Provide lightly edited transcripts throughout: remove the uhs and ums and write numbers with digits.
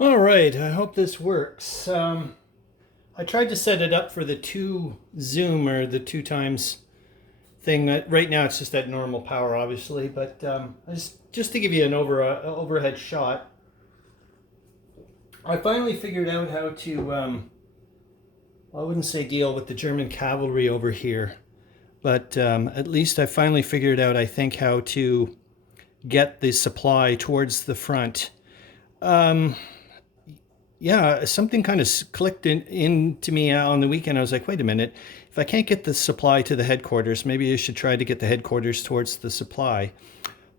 All right, I hope this works. I tried to set it up for the two zoom or the two times thing. Right now it's just at normal power, obviously, but just to give you an overhead shot, I finally figured out how to. I wouldn't say deal with the German cavalry over here, but at least I finally figured out, I think, how to get the supply towards the front. Um, yeah, something kind of clicked into me on the weekend. I was like, wait a minute, if I can't get the supply to the headquarters, maybe I should try to get the headquarters towards the supply.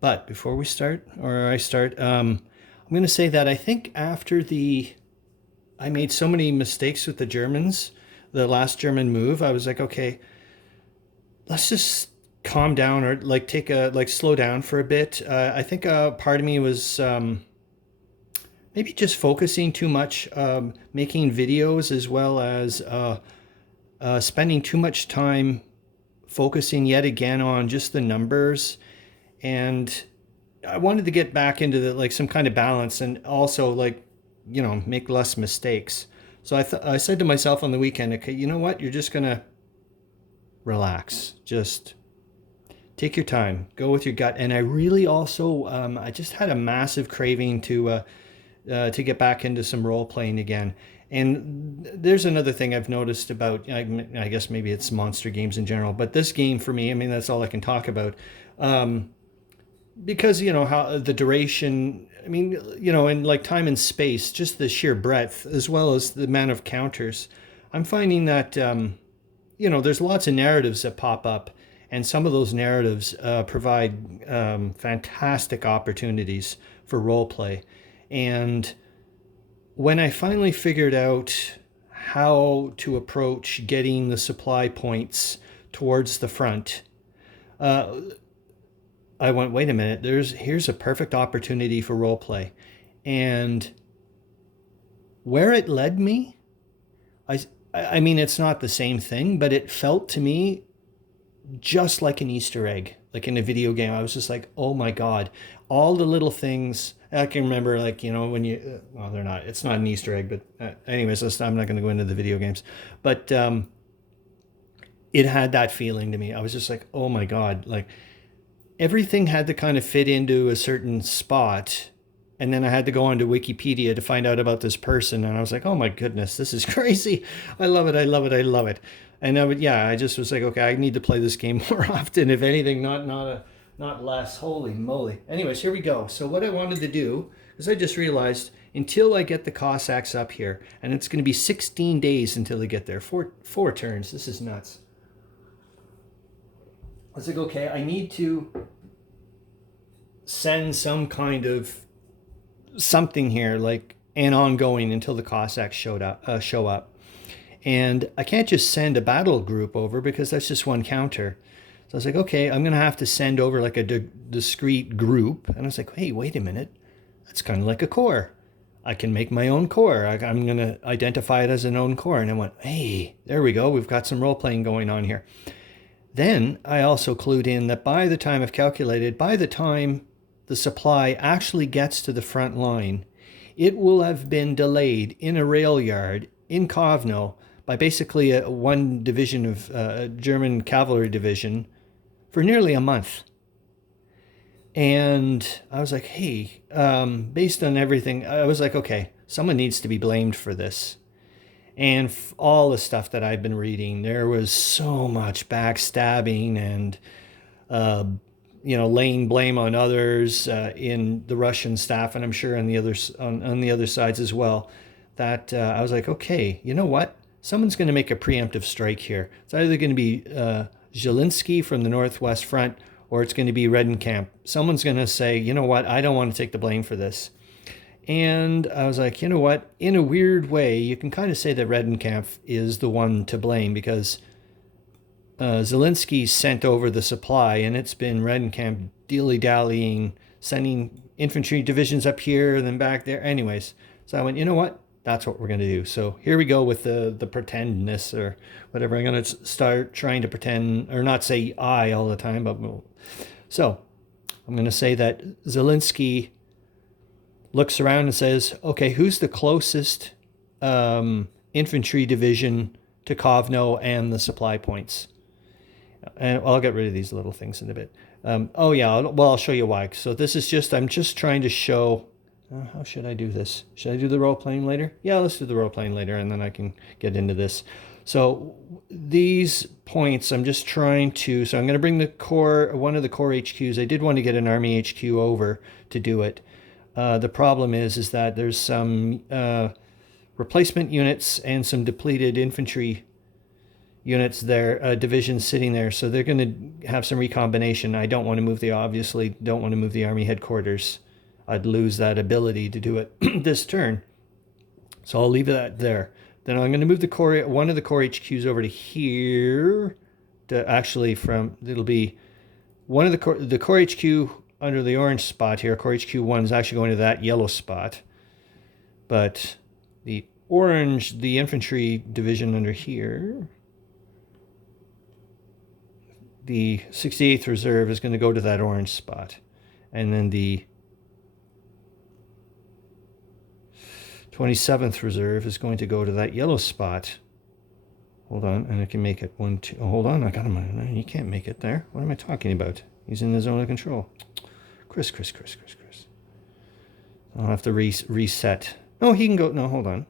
But before we start, or I start, I'm going to say that I think I made so many mistakes with the Germans, the last German move, I was like, okay, let's just calm down or like slow down for a bit. I think part of me was maybe just focusing too much, making videos as well as spending too much time focusing yet again on just the numbers. And I wanted to get back into some kind of balance and also make less mistakes. So I said to myself on the weekend, okay, you know what? You're just gonna relax. Just take your time, go with your gut. And I really also, I just had a massive craving to get back into some role playing again. And there's another thing I've noticed about, I guess maybe it's monster games in general, but this game for me, I mean, that's all I can talk about. Um, because, how the duration, I mean, in like time and space, just the sheer breadth, as well as the amount of counters, I'm finding that, there's lots of narratives that pop up. And some of those narratives provide fantastic opportunities for role play. And when I finally figured out how to approach getting the supply points towards the front, uh, I went, wait a minute, here's a perfect opportunity for role play. And where it led me, I, I mean, it's not the same thing, but it felt to me just like an Easter egg, like in a video game. I was just like, oh my God, all the little things. I can remember, like, when well, they're not, it's not an Easter egg, but anyways, I'm not going to go into the video games. But it had that feeling to me. I was just like, oh my God, like everything had to kind of fit into a certain spot. And then I had to go onto Wikipedia to find out about this person. And I was like, oh my goodness, this is crazy. I love it. I love it. I love it. And I just was like, okay, I need to play this game more often. If anything, not less. Holy moly. Anyways, here we go. So what I wanted to do is I just realized until I get the Cossacks up here, and it's going to be 16 days until they get there. Four turns. This is nuts. I was like, okay, I need to send some kind of something here, like an ongoing until the Cossacks show up. And I can't just send a battle group over because that's just one counter. So I was like, okay, I'm going to have to send over like a discrete group. And I was like, hey, wait a minute. That's kind of like a corps. I can make my own corps. I'm going to identify it as an own corps. And I went, hey, there we go. We've got some role playing going on here. Then I also clued in that by the time the supply actually gets to the front line, it will have been delayed in a rail yard in Kovno by basically one division of German cavalry division for nearly a month. And I was like, hey, based on everything, I was like, okay, someone needs to be blamed for this. And all the stuff that I've been reading, there was so much backstabbing and laying blame on others in the Russian staff, and I'm sure on the other sides as well. That I was like, okay, you know what? Someone's going to make a preemptive strike here. It's either going to be Zhilinski from the Northwest Front, or it's going to be Redenkamp. Someone's going to say, you know what? I don't want to take the blame for this. And I was like, you know what? In a weird way, you can kind of say that Redenkamp is the one to blame because Zhilinski sent over the supply, and it's been Redenkamp dilly-dallying, sending infantry divisions up here and then back there. Anyways, so I went, you know what? That's what we're going to do. So here we go with the pretendness or whatever. I'm going to start trying to pretend or not say I all the time. But so I'm going to say that Zhilinski looks around and says, okay, who's the closest infantry division to Kovno and the supply points? And I'll get rid of these little things in a bit. Oh yeah, I'll show you why. So this is just, I'm just trying to show, how should I do this? Should I do the role playing later? Yeah, let's do the role playing later and then I can get into this. So these points, I'm just trying to, so I'm going to bring the core, one of the core HQs. I did want to get an army HQ over to do it. The problem is that there's some replacement units and some depleted infantry units there, divisions sitting there. So they're going to have some recombination. I don't want to move obviously don't want to move the army headquarters. I'd lose that ability to do it this turn. So I'll leave that there. Then I'm going to move the core, one of the core HQs over to here. To actually it'll be one of the core HQ under the orange spot here. Core HQ 1 is actually going to that yellow spot. But the orange, the infantry division under here, the 68th Reserve is going to go to that orange spot. And then the 27th Reserve is going to go to that yellow spot. Hold on, and I can make it 1, 2. Oh, hold on, I got him. You can't make it there. What am I talking about? He's in the zone of control. Chris. I'll have to reset. No, he can go. No, hold on.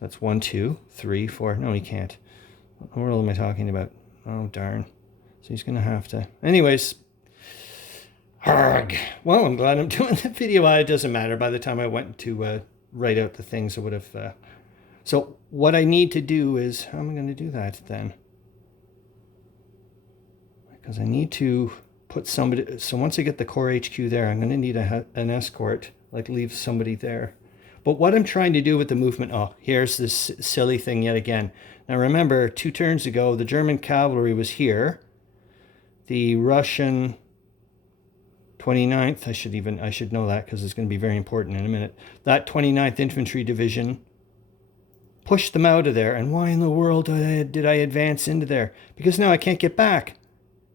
That's 1, 2, 3, 4. No, he can't. What world am I talking about? Oh, darn. So he's going to have to. Anyways. Arg. Well, I'm glad I'm doing the video. It doesn't matter. By the time I went to write out the things, I would have. So what I need to do is, how am I going to do that then? Because I need to put somebody. So once I get the core HQ there, I'm going to need an escort, like leave somebody there. But what I'm trying to do with the movement, oh, here's this silly thing yet again. Now remember, 2 turns ago, the German cavalry was here. The Russian 29th, I should know that because it's going to be very important in a minute. That 29th Infantry Division pushed them out of there. And why in the world did I advance into there? Because now I can't get back.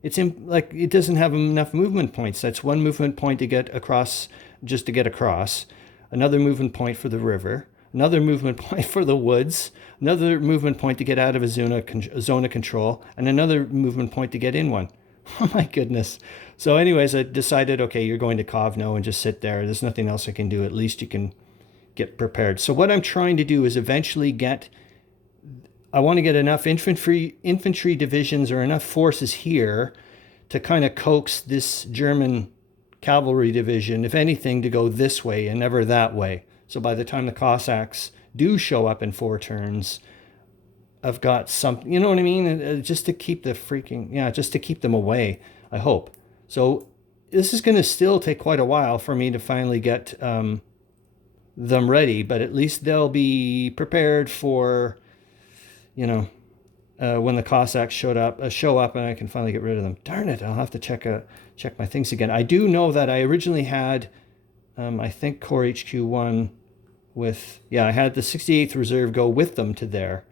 It doesn't have enough movement points. That's 1 movement point to get across, just to get across. Another movement point for the river. Another movement point for the woods. Another movement point to get out of a zone of control. And another movement point to get in one. Oh my goodness. So anyways, I decided, okay, you're going to Kovno and just sit there. There's nothing else I can do. At least you can get prepared. So what I'm trying to do is eventually I want to get enough infantry divisions or enough forces here to kind of coax this German cavalry division, if anything, to go this way and never that way. So by the time the Cossacks do show up in 4 turns, I've got something, you know what I mean? Just to keep just to keep them away, I hope. So this is going to still take quite a while for me to finally get them ready, but at least they'll be prepared for, when the Cossacks show up and I can finally get rid of them. Darn it, I'll have to check my things again. I do know that I originally had, I think, Core HQ 1 with, I had the 68th Reserve go with them to there.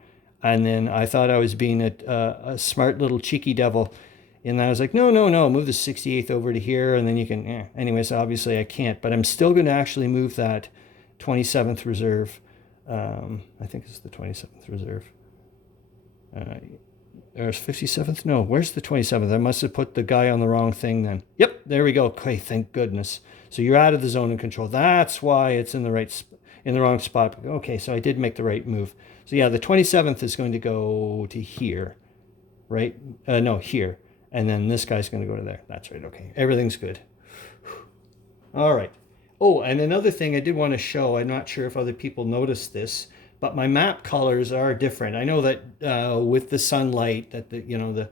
And then I thought I was being a smart little cheeky devil. And I was like, no, move the 68th over to here. And then you can, anyways, obviously I can't. But I'm still going to actually move that 27th Reserve. I think it's the 27th Reserve. There's 57th? No, where's the 27th? I must have put the guy on the wrong thing then. Yep, there we go. Okay, thank goodness. So you're out of the zone of control. That's why it's in the wrong spot. Okay, so I did make the right move. So yeah, the 27th is going to go to here, right? No, here. And then this guy's going to go to there. That's right. Okay, everything's good. All right. Oh, and another thing I did want to show, I'm not sure if other people noticed this, but my map colors are different. I know that with the sunlight, that the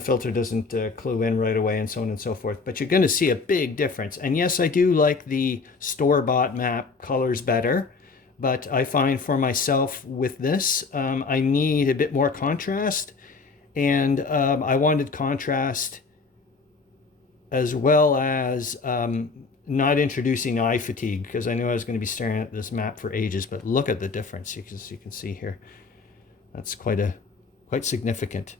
filter doesn't clue in right away and so on and so forth, but you're going to see a big difference. And yes, I do like the store-bought map colors better. But I find for myself with this, I need a bit more contrast. And I wanted contrast as well as not introducing eye fatigue, because I knew I was going to be staring at this map for ages. But look at the difference, you can see here. That's quite significant.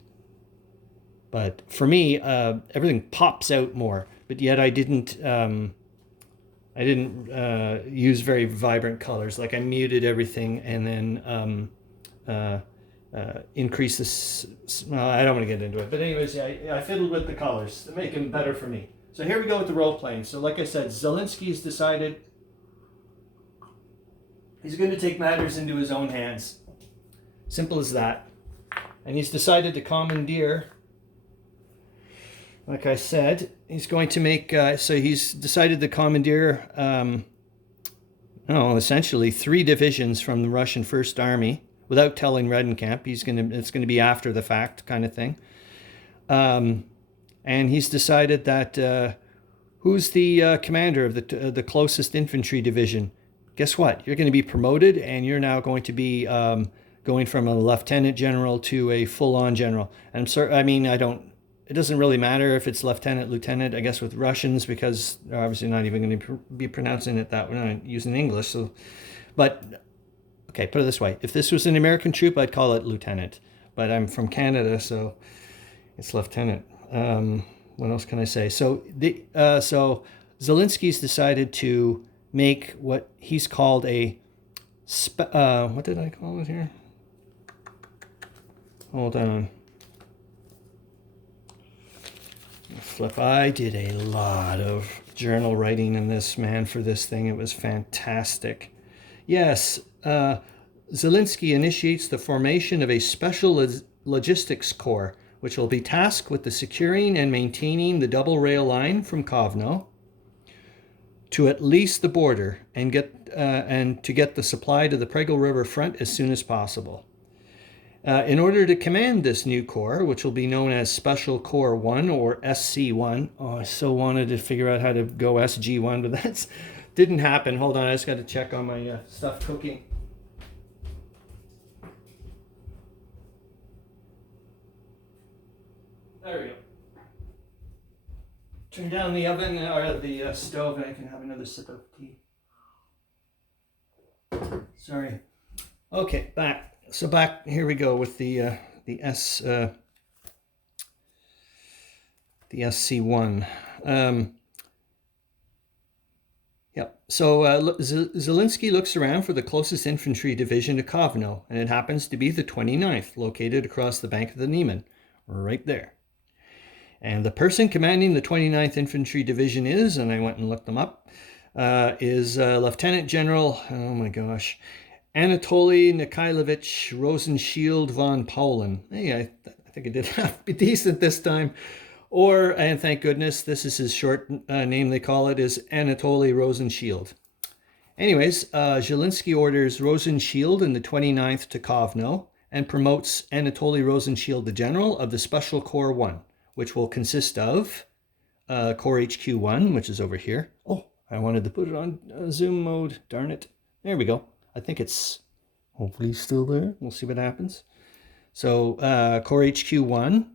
But for me, everything pops out more. But yet I didn't I didn't use very vibrant colors. Like I muted everything and then increase this. Well, I don't want to get into it, but anyways, yeah, I fiddled with the colors to make them better for me. So here we go with the role playing. So like I said, Zhilinski's decided he's going to take matters into his own hands. Simple as that. And he's decided to commandeer, like I said, he's going to make, so he's decided to commandeer, essentially 3 divisions from the Russian First Army without telling Redencamp. It's going to be after the fact kind of thing. And he's decided that who's the commander of the closest infantry division? Guess what? You're going to be promoted, and you're now going to be going from a lieutenant general to a full-on general. And I'm sorry, I mean, it doesn't really matter if it's lieutenant, I guess, with Russians, because they're obviously not even going to be pronouncing it that way, not using English. So, but okay, put it this way: if this was an American troop, I'd call it lieutenant. But I'm from Canada, so it's lieutenant. What else can I say? So Zhilinski's decided to make what he's called a what did I call it here? Hold on. Flip. I did a lot of journal writing in this, man, for this thing. It was fantastic. Yes, Zhilinski initiates the formation of a special logistics corps, which will be tasked with the securing and maintaining the double rail line from Kovno to at least the border and to get the supply to the Prego River front as soon as possible. In order to command this new corps, which will be known as Special Corps 1 or SC1. Oh, I so wanted to figure out how to go SG1, but that didn't happen. Hold on, I just got to check on my stuff cooking. There we go. Turn down the oven or the stove, and I can have another sip of tea. Sorry. Okay, back. So back here we go with the SC1. So Zhilinski looks around for the closest infantry division to Kovno, and it happens to be the 29th, located across the bank of the Niemen, right there. And the person commanding the 29th Infantry Division is, and I went and looked them up, is Lieutenant General, oh my gosh, Anatoly Mikhailovich Rosenshield von Paulen. Hey, I think I did have to be decent this time. And thank goodness, this is his short name, they call it, is Anatoly Rosenshield. Anyways, Zhilinski orders Rosenshield and the 29th to Kovno and promotes Anatoly Rosenshield the general of the Special Corps 1, which will consist of Corps HQ 1, which is over here. Oh, I wanted to put it on zoom mode. Darn it. There we go. I think it's hopefully still there. We'll see what happens. So Corps HQ 1,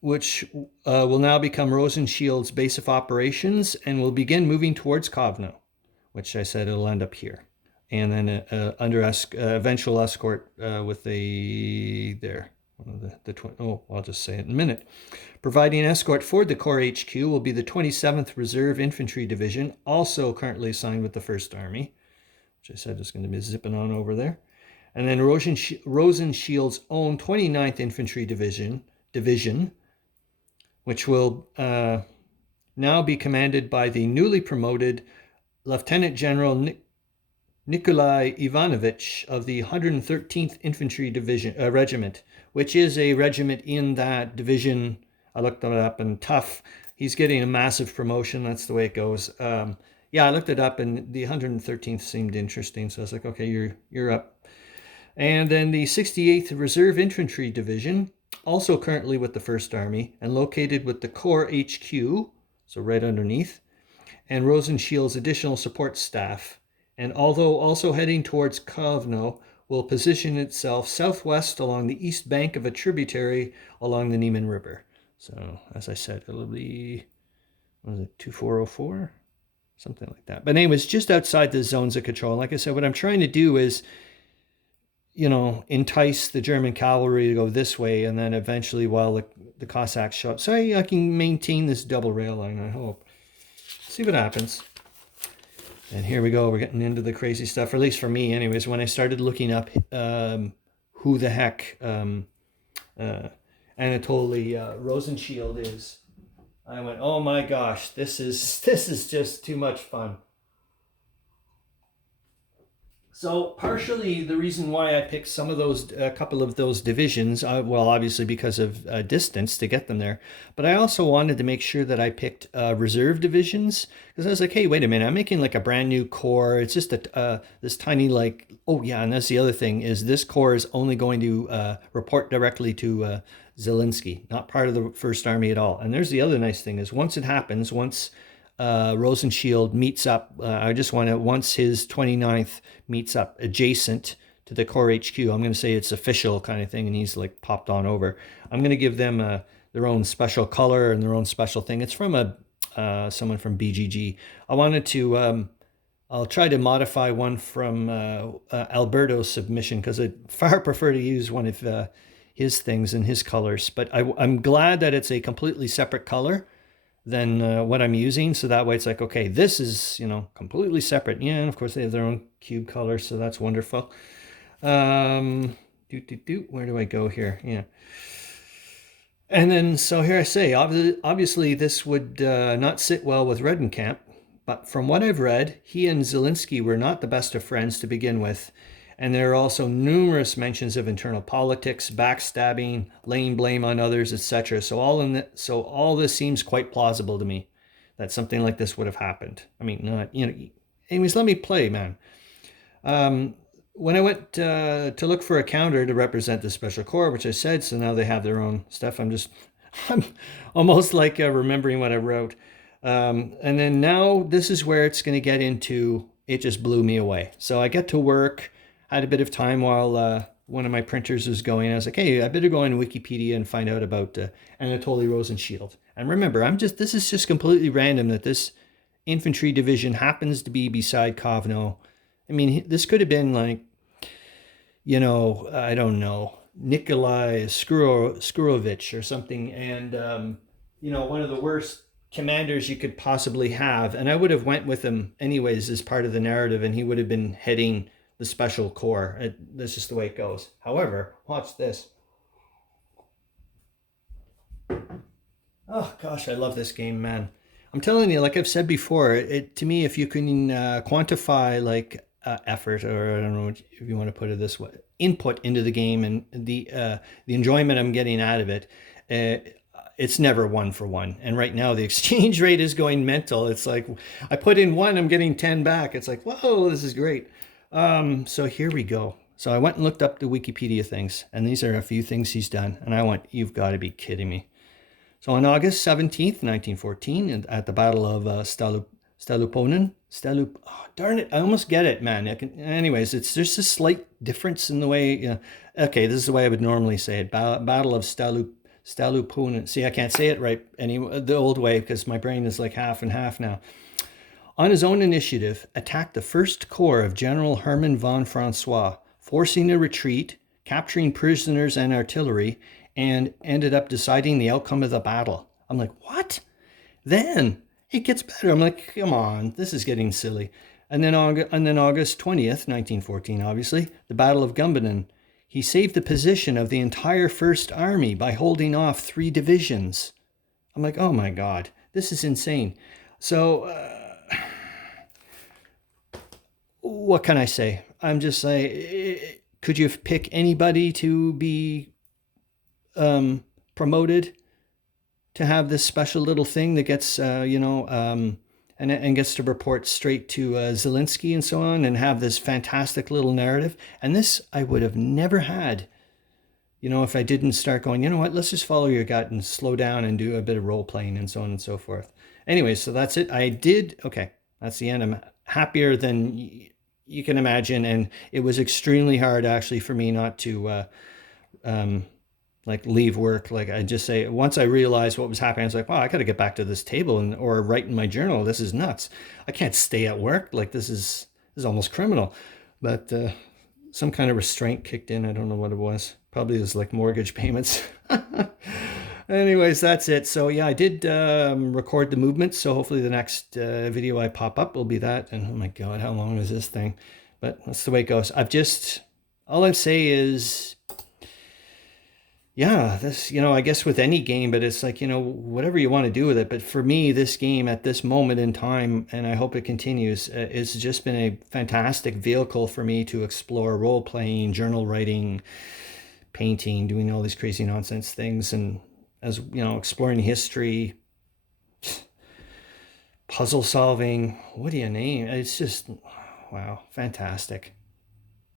which will now become Rosenshield's base of operations and will begin moving towards Kovno, which I said it'll end up here. And then under eventual escort with I'll just say it in a minute. Providing escort for the Corps HQ will be the 27th Reserve Infantry Division, also currently assigned with the First Army, which I said is going to be zipping on over there. And then Rosenshield's own 29th Infantry Division, which will now be commanded by the newly promoted Lieutenant General Nikolai Ivanovich of the 113th Infantry Regiment, which is a regiment in that division. I looked it up, and tough. He's getting a massive promotion. That's the way it goes. I looked it up, and the 113th seemed interesting, so I was like, okay, you're up. And then the 68th Reserve Infantry Division, also currently with the First Army, and located with the Corps HQ, so right underneath, and Rosenshield's additional support staff. And although also heading towards Kovno, will position itself southwest along the east bank of a tributary along the Niemen River. So, as I said, it'll be, 2404? Something like that. But anyways, just outside the zones of control. Like I said, what I'm trying to do is, entice the German cavalry to go this way, and then eventually, while the Cossacks show up, so I can maintain this double rail line, I hope. see what happens. And here we go. We're getting into the crazy stuff, or at least for me anyways. When I started looking up who the heck Anatoly Rosenshield is, I went, oh my gosh, this is just too much fun. So partially the reason why I picked some of those, a couple of those divisions, well, obviously because of distance to get them there, but I also wanted to make sure that I picked reserve divisions, because I was like, hey, wait a minute, I'm making like a brand new corps. It's just this tiny like, oh yeah, and that's the other thing, is this corps is only going to report directly to Zhilinski, not part of the First Army at all. And there's the other nice thing is once it happens, once Rosenshield meets up, I just want to, once his 29th meets up adjacent to the Corps HQ, I'm going to say it's official kind of thing, and he's like popped on over. I'm going to give them their own special color and their own special thing. It's from someone from BGG. I wanted to, I'll try to modify one from Alberto's submission, because I far prefer to use one of his things and his colors. But I'm glad that it's a completely separate color than what I'm using, so that way it's like, okay, this is, completely separate. Yeah, and of course they have their own cube color, so that's wonderful. Where do I go here? Yeah. And then, so here I say, obviously this would not sit well with Redenkamp, but from what I've read, he and Zhilinski were not the best of friends to begin with. And there are also numerous mentions of internal politics, backstabbing, laying blame on others, etc. So all this seems quite plausible to me, that something like this would have happened. I mean, not, anyways, let me play, man. When I went to look for a counter to represent the Special Corps, which I said, so now they have their own stuff. I'm almost like remembering what I wrote. And then now this is where it's going to get into, it just blew me away. So I get to work. Had a bit of time while one of my printers was going. I was like, hey, I better go on Wikipedia and find out about Anatoly Rosenshield. And remember, this is just completely random that this infantry division happens to be beside Kovno. I mean, this could have been like, I don't know, Nikolai Skurovich or something. And, one of the worst commanders you could possibly have. And I would have went with him anyways as part of the narrative, and he would have been heading the Special Corps. That's just the way it goes. However, watch this. Oh gosh, I love this game, man. I'm telling you, like I've said before, to me, if you can quantify like effort, or I don't know if you want to put it this way, input into the game and the enjoyment I'm getting out of it, it's never 1 for 1. And right now the exchange rate is going mental. It's like I put in 1, I'm getting 10 back. It's like, whoa, this is great. So here we go. So I went and looked up the Wikipedia things, and these are a few things he's done. And I went, you've got to be kidding me. So on August 17th, 1914, at the Battle of Staluponen, oh, darn it, I almost get it, man. Anyways, there's a slight difference in the way, okay, this is the way I would normally say it. Battle of Staluponen. See, I can't say it right the old way, because my brain is like half and half now. On his own initiative, attacked the 1st Corps of General Hermann von Francois, forcing a retreat, capturing prisoners and artillery, and ended up deciding the outcome of the battle. I'm like, what? Then it gets better. I'm like, come on, this is getting silly. And then August 20th, 1914, obviously, the Battle of Gumbinnen. He saved the position of the entire First Army by holding off 3 divisions. I'm like, oh my God, this is insane. So, what can I say? I'm just like, could you pick anybody to be promoted to have this special little thing that gets, and gets to report straight to Zhilinski and so on, and have this fantastic little narrative? And this I would have never had, if I didn't start going, you know what, let's just follow your gut and slow down and do a bit of role playing and so on and so forth. Anyway, so that's it. Okay, that's the end. I'm happier than you can imagine, and it was extremely hard actually for me not to leave work. Like I just say, once I realized what was happening, I was like, wow, I got to get back to this table or write in my journal. This is nuts. I can't stay at work. Like this is almost criminal. But some kind of restraint kicked in. I don't know what it was. Probably it was like mortgage payments. Anyways, that's it. So yeah, I did record the movements. So hopefully the next video I pop up will be that. And oh my God, how long is this thing? But that's the way it goes. All I say is, yeah, this, I guess with any game, but it's like, whatever you want to do with it. But for me, this game at this moment in time, and I hope it continues, it's just been a fantastic vehicle for me to explore role playing, journal writing, painting, doing all these crazy nonsense things. And as exploring history, puzzle solving, what do you name? It's just, wow, fantastic.